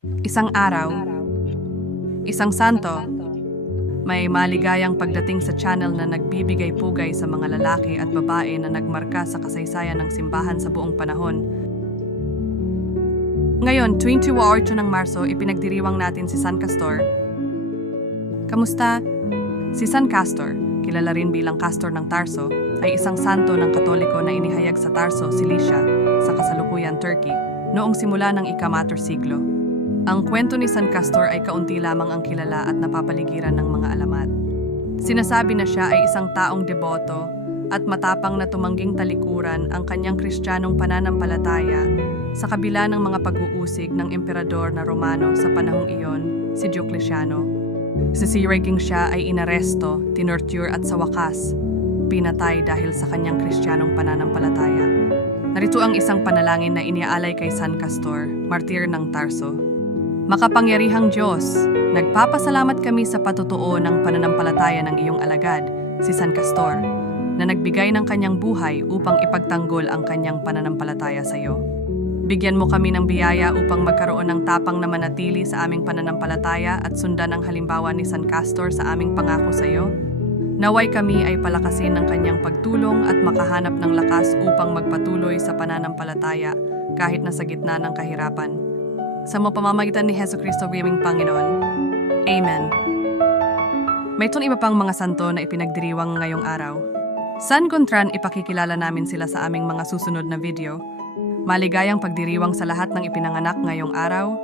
Isang araw, isang santo, may maligayang pagdating sa channel na nagbibigay pugay sa mga lalaki at babae na nagmarka sa kasaysayan ng simbahan sa buong panahon. Ngayon, tuwing 2 or 2 ng Marso, ipinagdiriwang natin si San Castor. Kamusta? Si San Castor, kilala rin bilang Castor ng Tarso, ay isang santo ng Katoliko na inihayag sa Tarso, Cilicia, sa kasalukuyan Turkey, noong simula ng ikamater siglo. Ang kwento ni San Castor ay kaunti lamang ang kilala at napapaligiran ng mga alamat. Sinasabi na siya ay isang taong deboto at matapang na tumangging talikuran ang kanyang kristyanong pananampalataya sa kabila ng mga pag-uusig ng emperador na Romano sa panahong iyon, si Diocletiano. Sisiriging siya ay inaresto, tinorture at sa wakas, pinatay dahil sa kanyang kristyanong pananampalataya. Narito ang isang panalangin na iniaalay kay San Castor, martir ng Tarso. Makapangyarihang Diyos, nagpapasalamat kami sa patutuo ng pananampalataya ng iyong alagad, si San Castor, na nagbigay ng kanyang buhay upang ipagtanggol ang kanyang pananampalataya sa iyo. Bigyan mo kami ng biyaya upang magkaroon ng tapang na manatili sa aming pananampalataya at sundan ang halimbawa ni San Castor sa aming pangako sa iyo. Naway kami ay palakasin ng kanyang pagtulong at makahanap ng lakas upang magpatuloy sa pananampalataya kahit na sa gitna ng kahirapan sa mapamamagitan ni Heso Kristo Biyaming Panginoon. Amen. Mayroon iba pang mga santo na ipinagdiriwang ngayong araw. San Gontran ipakikilala namin sila sa aming mga susunod na video. Maligayang pagdiriwang sa lahat ng ipinanganak ngayong araw.